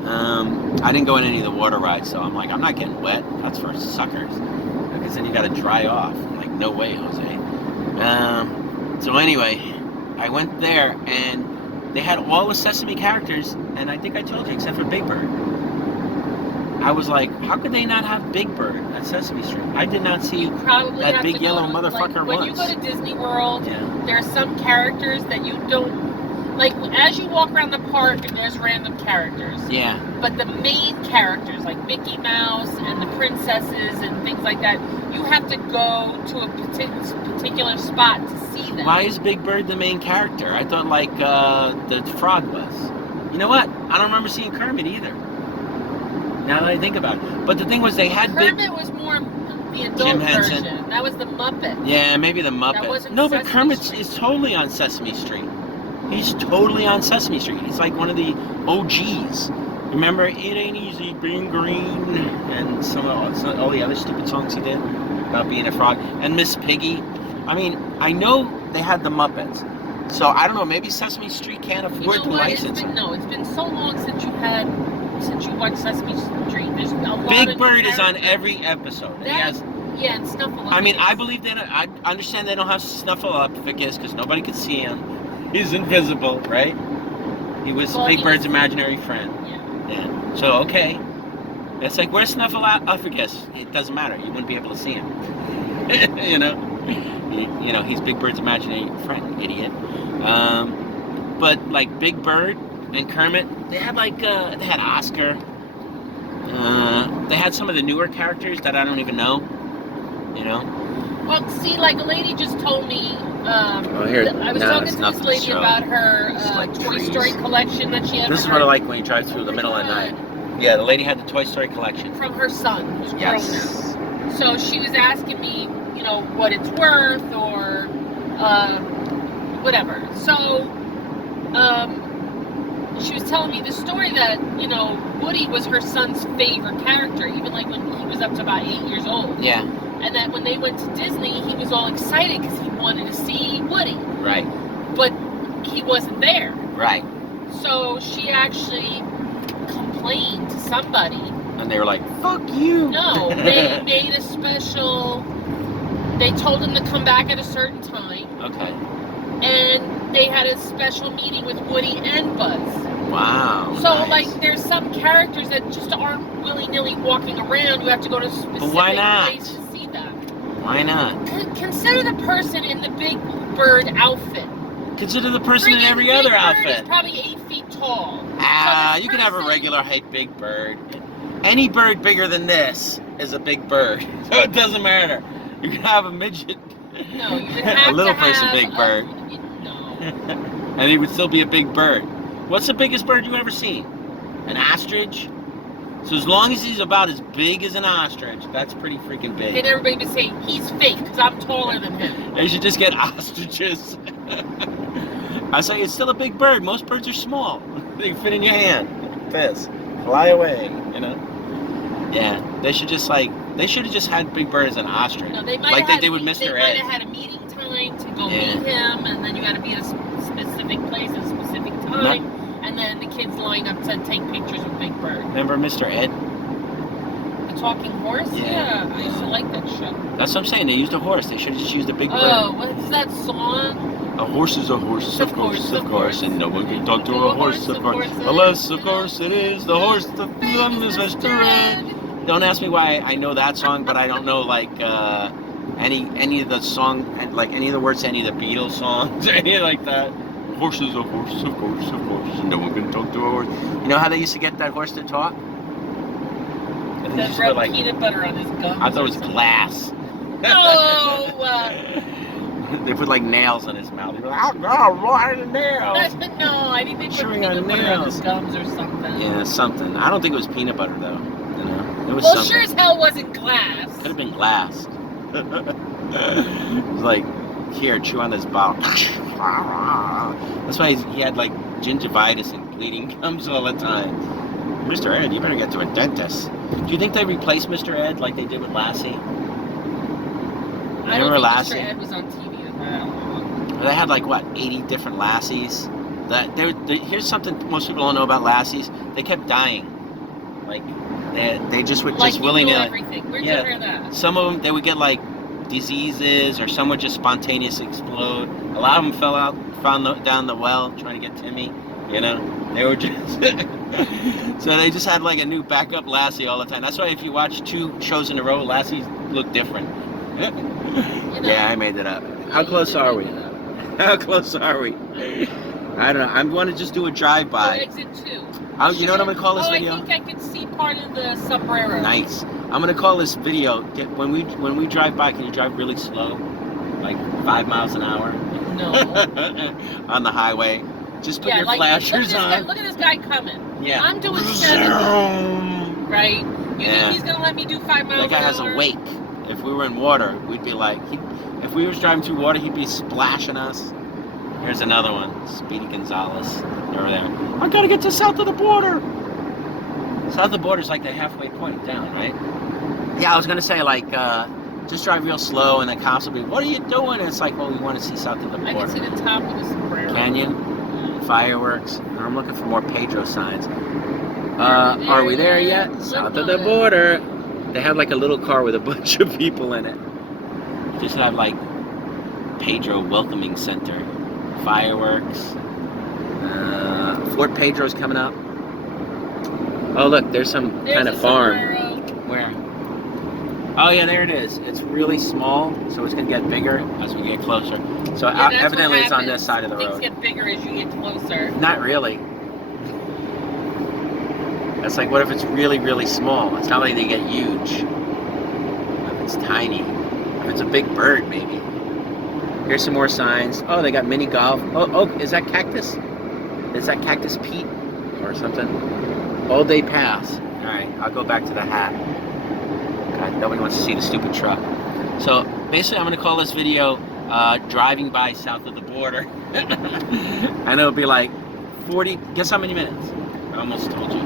I didn't go in any of the water rides, so I'm like, I'm not getting wet. That's for suckers. Because then you got to dry off. I'm like, no way, Jose. So anyway, I went there and they had all the Sesame characters, and I think I told you, except for Big Bird. I was like, how could they not have Big Bird at Sesame Street? I did not see that big yellow motherfucker when once. you go to Disney World, Yeah. there are some characters that you don't... Like, as you walk around the park, there's random characters. Yeah. But the main characters, like Mickey Mouse and the princesses and things like that, you have to go to a particular spot to see them. Why is Big Bird the main character? I thought like the frog was. You know what? I don't remember seeing Kermit either. Now that I think about it. But the thing was, they had Kermit was more the adult Jim Henson. version. That was the Muppet. Yeah, maybe the Muppet. That wasn't No, but Sesame Kermit Street. is totally on Sesame Street. He's totally on Sesame Street. He's like one of the OGs. Remember, It Ain't Easy Being Green, and some all the other stupid songs he did about being a frog, and Miss Piggy. I mean, I know they had the Muppets, so I don't know. Maybe Sesame Street can't afford to license them. It's been so long since you watched Sesame Street. There's a lot Big of Bird is on characters. every episode. And he has, Yeah, and Snuffleupagus. I mean, I believe that. I understand they don't have Snuffleupagus because nobody could see him. He's invisible, right? He was Big Bird's imaginary friend. Yeah. So, okay. It's like, where's Snuffleupagus? It doesn't matter. You wouldn't be able to see him. You know? You know, he's Big Bird's imaginary friend, idiot. But, like, Big Bird and Kermit, they had, like, they had Oscar. They had some of the newer characters that I don't even know. You know? Well, see, like, a lady just told me, here, I was talking to this lady about her Toy Story collection that she had. This is what I like when you drive through the middle of the night. Yeah, the lady had the Toy Story collection. From her son, who's grown Yes. now. So she was asking me, you know, what it's worth or whatever. So she was telling me the story that, you know, Woody was her son's favorite character, even like when he was up to about 8 years old. Yeah. And that when they went to Disney, he was all excited because he wanted to see Woody. Right. But he wasn't there. Right. So she actually complained to somebody. And they were like, fuck you. No, they made a special... They told him to come back at a certain time. Okay. And they had a special meeting with Woody and Buzz. Wow. So, nice. like, there's some characters that just aren't willy-nilly walking around. You have to go to a specific place to see them. Why not? Consider the person in the Big Bird outfit. Consider the person in every other Big Bird outfit. is probably 8 feet tall. Ah, So you can have a regular height Big Bird. Any bird bigger than this is a big bird. So it doesn't matter. You can have a midget. No, you would have a little to person have Big Bird. No. And he would still be a big bird. What's the biggest bird you ever seen? An ostrich? So as long as he's about as big as an ostrich, that's pretty freaking big. And everybody would say, he's fake, because I'm taller than him. They should just get ostriches. I say it's still a big bird. Most birds are small. They can fit in your hand. Like this. Fly away, you know? Yeah. They should just they should have just had Big Bird as an ostrich. No, they might like have they did with Mr. They Ed. might have had a meeting time to go meet him, and then you got to be at a specific place at a specific time, and then the kids line up to take pictures with Big Bird. Remember Mr. Ed? The Talking Horse? Yeah, I used to like that show. That's what I'm saying. They used a horse. They should have just used a big bird. Oh, what's that song? A horse is a horse, of course, and no one can talk to a horse, of course. Unless, of course, it is the horse, the famous Mr. Ed. Don't ask me why I know that song, but I don't know like any of the song, like any of the words to any of the Beatles songs, or anything like that. Horse is a horse, of course, and no one can talk to a horse. You know how they used to get that horse to talk? That red peanut butter on his gums. I thought it was glass. No! They put like nails on his mouth. They were like, oh, right the nails. No, I think they put Chewing peanut on butter on nails. his gums or something. Yeah, something. I don't think it was peanut butter though. You know, it was well, something. sure as hell wasn't glass. Could have been glass. It's like, here, chew on this bottle. That's why he had like gingivitis and bleeding gums all the time. Mr. Ed, you better get to a dentist. Do you think they replaced Mr. Ed like they did with Lassie? I don't think Mr. Ed was on TV with that. They had like what, 80 different Lassies. Here's something most people don't know about Lassies. They kept dying. Like they just would just willy-nilly. Everything. Where'd you hear that? Some of them they would get like diseases, or some would just spontaneously explode. A lot of them fell down the well trying to get Timmy. You know, they were just so they just had like a new backup Lassie all the time. That's why if you watch 2 shows in a row, Lassies look different. Yeah, I made it up. How close are we? How close are we? I don't know. I'm going to just do a drive-by. Exit 2. You know what I'm going to call this video? I think I can see part of the sombrero. Nice. I'm going to call this video, when we drive by, can you drive really slow? Like 5 miles an hour? No. On the highway. Just put your flashers on. Look at this guy coming. Yeah. I'm doing 7. Right? You think he's going to let me do 5 miles an hour? That guy has a wake. If we were in water, we'd be like, if we was driving through water, he'd be splashing us. Here's another one, Speedy Gonzalez, over there. I gotta get to south of the border. South of the border is like the halfway point down, right? Yeah, I was gonna say like, just drive real slow, and the cops will be, what are you doing? And it's like, well, we want to see south of the border. I can see the top of the sombrero. Canyon, fireworks. I'm looking for more Pedro signs. Are we there yet? South of the border. They have like a little car with a bunch of people in it. Just have like Pedro Welcoming Center. Fireworks. Fort Pedro's coming up. Oh look, there's some kind of farm. Where? Oh yeah, there it is. It's really small, so it's gonna get bigger as we get closer. So evidently it's on this side of the road. Things get bigger as you get closer. Not really. That's like, what if it's really, really small? It's not like they get huge. What if it's tiny? If it's a big bird, maybe. Here's some more signs. Oh, they got mini golf. Oh, is that Cactus? Is that Cactus Pete or something? All Day Pass. All right, I'll go back to the hat. God, nobody wants to see the stupid truck. So basically, I'm going to call this video driving by south of the border. And it'll be like 40. Guess how many minutes? I almost told you.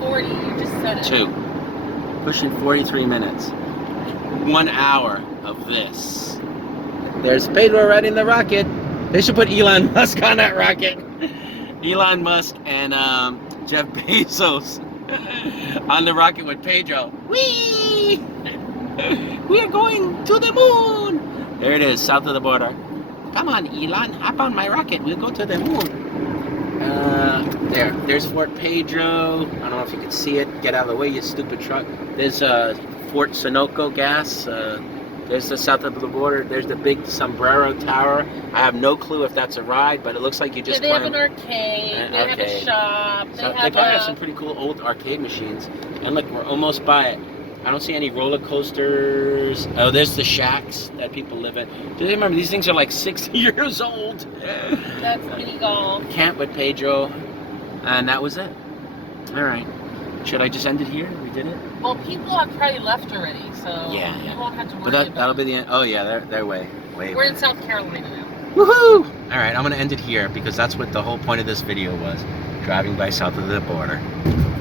40. You just said it. 2. Pushing 43 minutes. 1 hour of this. There's Pedro riding the rocket. They should put Elon Musk on that rocket. Elon Musk and Jeff Bezos on the rocket with Pedro. Whee! We are going to the moon. There it is, south of the border. Come on, Elon, hop on my rocket. We'll go to the moon. There's Fort Pedro. I don't know if you can see it. Get out of the way, you stupid truck. There's Fort Sunoco gas. There's the south of the border. There's the big Sombrero Tower. I have no clue if that's a ride, but it looks like you just they have an arcade. They have a shop. They probably have some pretty cool old arcade machines. And look, we're almost by it. I don't see any roller coasters. Oh, there's the shacks that people live in. Do you remember these things are like 60 years old? That's mini golf. Camp with Pedro. And that was it. All right. Should I just end it here? We did it? Well, people have probably left already, so yeah. you won't have to worry about that'll be the end. Oh, yeah, they're way. We're in South Carolina now. Woohoo! All right, I'm going to end it here because that's what the whole point of this video was. Driving by south of the border.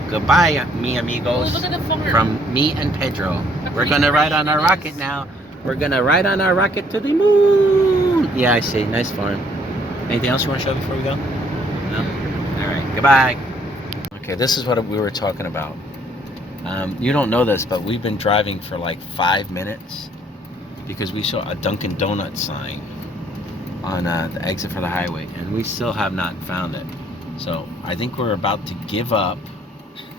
Goodbye, mi amigos. Oh, look at the farm. From me and Pedro. We're going to ride on our rocket now. We're going to ride on our rocket to the moon. Yeah, I see. Nice farm. Anything else you want to show before we go? No? All right, goodbye. Okay, this is what we were talking about. You don't know this, but we've been driving for like 5 minutes because we saw a Dunkin' Donuts sign on the exit for the highway, and we still have not found it. So I think we're about to give up.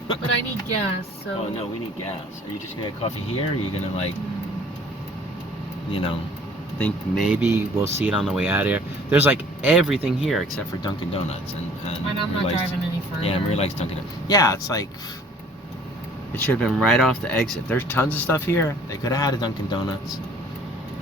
But I need gas, so... Oh, no, we need gas. Are you just going to get coffee here, or are you going to, like, you know, think maybe we'll see it on the way out of here? There's, like, everything here except for Dunkin' Donuts. And I'm not driving any further. Yeah, Marie likes Dunkin' Donuts. Yeah, it's like... It should have been right off the exit. There's tons of stuff here. They could have had a Dunkin' Donuts.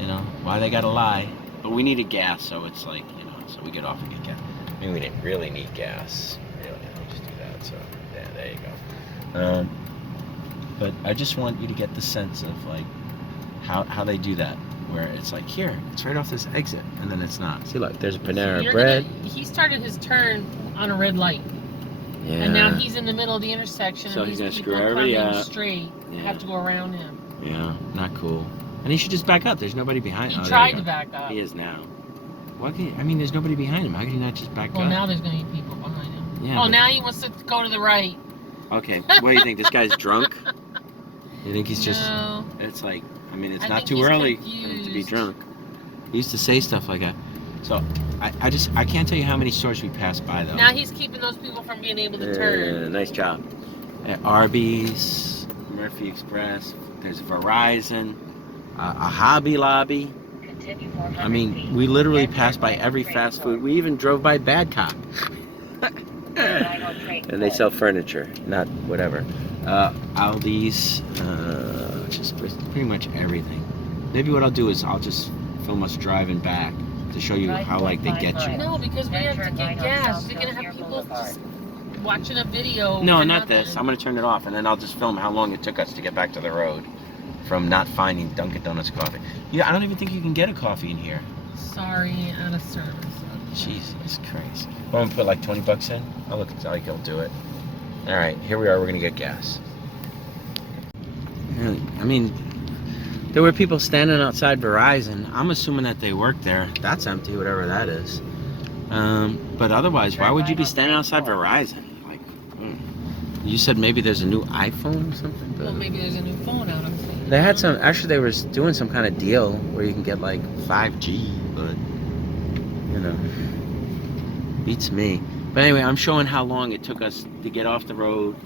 You know, why they gotta lie? But we needed gas, so it's like, you know, so we get off and get gas. I mean, we didn't really need gas. Really, we just do that, so, yeah, there you go. But I just want you to get the sense of, like, how they do that. where it's like, here, it's right off this exit, and then it's not. See, look, there's a Panera So Bread. he started his turn on a red light. Yeah. And now he's in the middle of the intersection, so and he's these gonna people screw everybody coming up. straight have to go around him. Yeah, not cool. And he should just back up. There's nobody behind him. He tried to back up. He is now. Why can't, I mean, there's nobody behind him. How can he not just back up? Well, now there's going to be people behind him. Yeah, oh, now he wants to go to the right. Okay, what do you think? This guy's drunk? You think he's just... No. It's like, I mean, it's I not think too he's early confused. to be drunk. He used to say stuff like that. So, I can't tell you how many stores we passed by, though. Now he's keeping those people from being able to turn. Nice job. At Arby's, Murphy Express, there's Verizon, a Hobby Lobby. I mean, we literally passed by every fast food. We even drove by Badcock. And they sell furniture, not whatever. Aldi's, just pretty much everything. Maybe what I'll do is I'll just film us driving back to show you how, like, they get you. No, because we have to get gas. We're going to have people just watching a video. No, not this. I'm going to turn it off, and then I'll just film how long it took us to get back to the road from not finding Dunkin' Donuts coffee. Yeah, I don't even think you can get a coffee in here. Sorry, out of service. Jesus Christ. I'm going to put like 20 bucks in. I'll look like he'll do it. All right, here we are. We're going to get gas. I mean, there were people standing outside Verizon. I'm assuming that they work there. That's empty, whatever that is. But otherwise, why would you be standing outside Verizon? Like, you said maybe there's a new iPhone or something? Well, maybe there's a new phone out. I'm saying. They had some, actually they were doing some kind of deal where you can get like 5G, but, you know, beats me. But anyway, I'm showing how long it took us to get off the road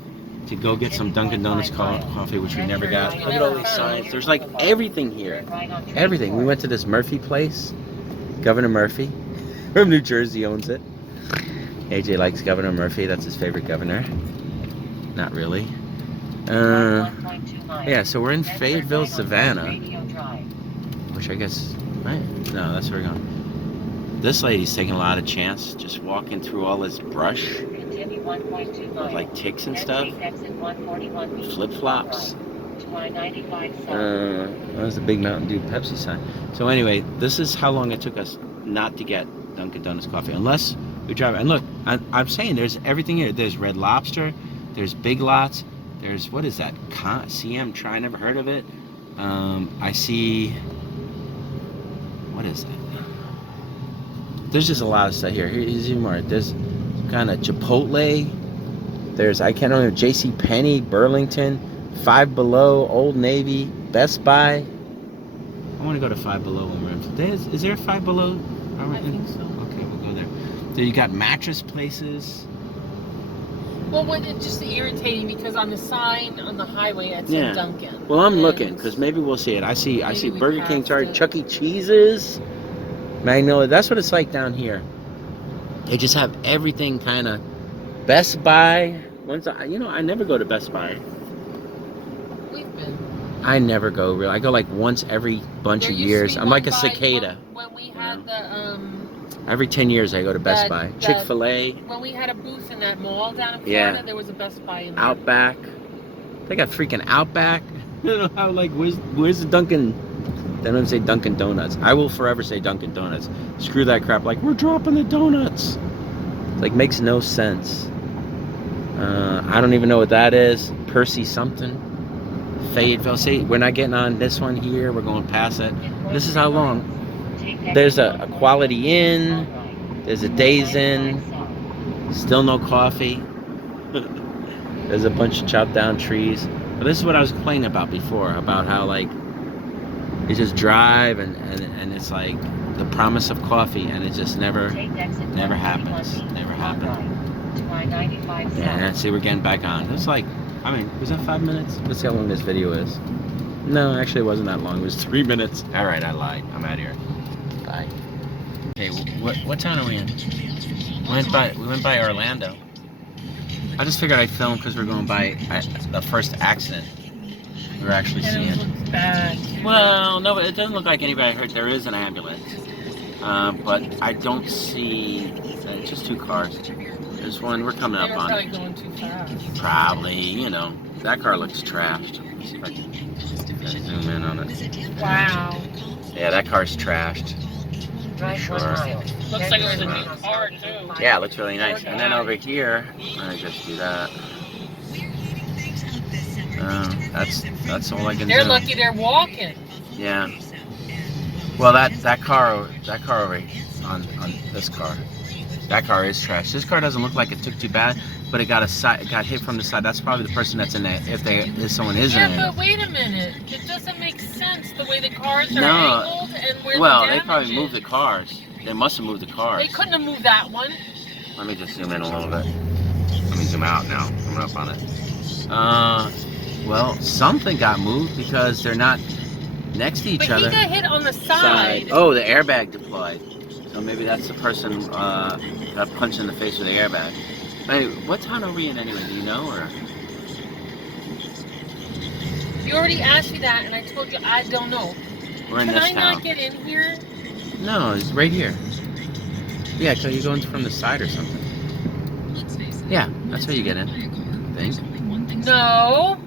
to go get some Dunkin' Donuts coffee, which we never got. Look at all these signs. There's like everything here. Everything. We went to this Murphy place. Governor Murphy from New Jersey owns it. AJ likes Governor Murphy. That's his favorite governor. Not really. Yeah, so we're in Fayetteville, Savannah. Which I guess... No, that's where we're going. This lady's taking a lot of chance, just walking through all this brush. With like ticks and stuff. Flip-flops. There's a big Mountain Dew Pepsi sign. So anyway, this is how long it took us not to get Dunkin' Donuts coffee. Unless we drive. And look, I'm saying there's everything here. There's Red Lobster. There's Big Lots. There's, what is that? CM Try, never heard of it. I see, what is that? There's just a lot of stuff here. Here's even more. There's kind of Chipotle. There's, I can't remember, J.C. Penney, Burlington, Five Below, Old Navy, Best Buy. I want to go to Five Below when we're in. Is there a Five Below? I think so. Okay, we'll go there. Then you got mattress places. Well, it's just irritating because on the sign on the highway it said Dunkin'. Well, I'm looking because maybe we'll see it. I see Burger King, Chuck E. Cheese's, Magnolia. That's what it's like down here. They just have everything kind of. Best Buy. I never go to Best Buy. We've been. I never go really. I go like once every bunch of years. I'm like a cicada. When we had the Every 10 years I go to Best Buy. Chick-fil-A. When we had a booth in that mall down in Florida, there was a Best Buy in there. Outback. They got freaking Outback. You know how, like, where's the Dunkin'? They don't say Dunkin' Donuts. I will forever say Dunkin' Donuts. Screw that crap. Like, we're dropping the donuts. Like, makes no sense. I don't even know what that is. Percy something. Fayetteville. See, we're not getting on this one here. We're going past it. This is how long. There's a Quality Inn. There's a Days Inn. Still no coffee. There's a bunch of chopped down trees. But this is what I was complaining about before. About how, like, you just drive and it's like the promise of coffee and it just never happens. Never happened. Yeah, see, we're getting back on. It's like, I mean, was that 5 minutes? Let's see how long this video is. No, actually it wasn't that long. It was 3 minutes. Alright, I lied. I'm out of here. Bye. Okay, what town are we in? We went by Orlando. I just figured I'd film because we're going by the first accident we're actually seeing. It looks bad. Well, no, it doesn't look like anybody hurt. There is an ambulance. But I don't see, just two cars. There's one, we're coming up on it. Going too fast. Probably, you know. That car looks trashed. Let's see if I can zoom in on it. Wow. Yeah, that car's trashed. Sure. Looks like it was a new car too. Yeah, it looks really nice. And then over here, let me just do that. That's all I can do. They're lucky they're walking. Yeah. Well, that car over on this car. That car is trash. This car doesn't look like it took too bad, but it got hit from the side. That's probably the person that's in there. If someone is in Yeah, there. but wait a minute. It doesn't make sense the way the cars are No. angled and where Well, the they damage probably is. moved the cars. They must have moved the cars. They couldn't have moved that one. Let me just zoom in a little bit. Let me zoom out now. Coming up on it. Well, something got moved because they're not next to each But other. he got hit on the side. Oh, the airbag deployed. So maybe that's the person got punched in the face with the airbag. Hey, what town are we in anyway? Do you know, or? You already asked me that, and I told you I don't know. We're in Can this I town. not get in here? No, it's right here. Yeah, so you're going from the side or something. Yeah, that's how you get in. I think. No.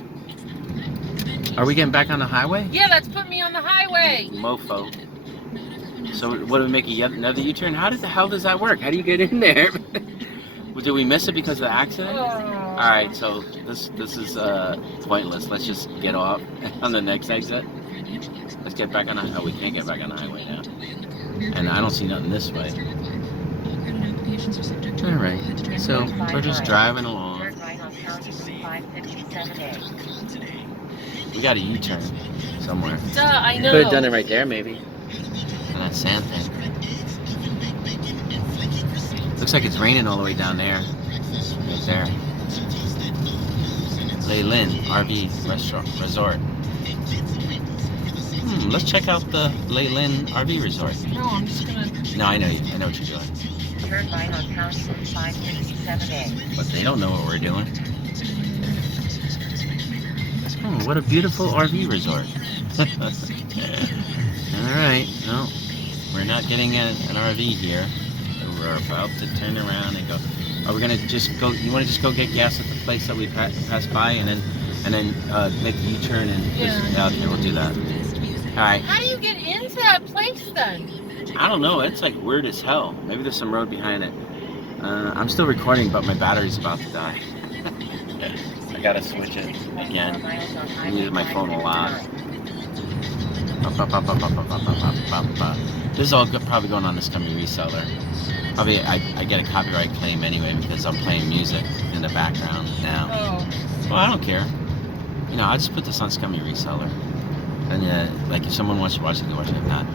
Are we getting back on the highway? Yeah, that's put me on the highway. Mofo. So what do we make another U-turn? How the hell does that work? How do you get in there? Did we miss it because of the accident? Oh. All right, so this is pointless. Let's just get off on the next exit. Let's get back on the highway. Oh, we can't get back on the highway now. And I don't see nothing this way. All right, so we're just driving along. We got a U-turn somewhere. Duh, I know. Could have done it right there, maybe. And that sand thing. Looks like it's raining all the way down there. Right there. Leighty RV Resort. Let's check out the Leighty RV Resort. No, I'm just gonna. No, I know you. I know what you're doing. Turn right on Collingswood 567A. But they don't know what we're doing. Oh, what a beautiful RV resort. Alright, no, we're not getting an RV here. We're about to turn around and go. Are we gonna just go? You want to just go get gas at the place that we passed by, and then make a U-turn and yeah, okay, we'll do that. All right. How do you get into that place then? I don't know. It's like weird as hell. Maybe there's some road behind it. I'm still recording, but my battery's about to die. I gotta switch it again. I'm using my phone a lot. This is all probably going on the Scummy reseller. Probably I get a copyright claim anyway because I'm playing music in the background now. Oh. Well, I don't care. You know, I'll just put this on Scummy reseller. And like if someone wants to watch it, they can watch it. If not.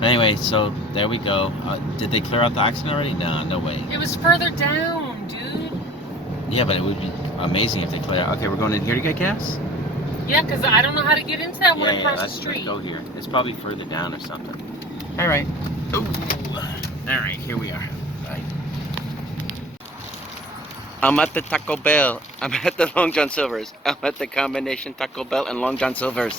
But anyway, so there we go. Did they clear out the accident already? No, no way. It was further down, dude. Yeah, but it would be amazing if they clear out. Okay, we're going in here to get gas? Yeah, because I don't know how to get into that one across the let's street. go here. It's probably further down or something. All right. Ooh. All right, here we are. Bye. I'm at the Taco Bell. I'm at the Long John Silver's. I'm at the combination Taco Bell and Long John Silver's.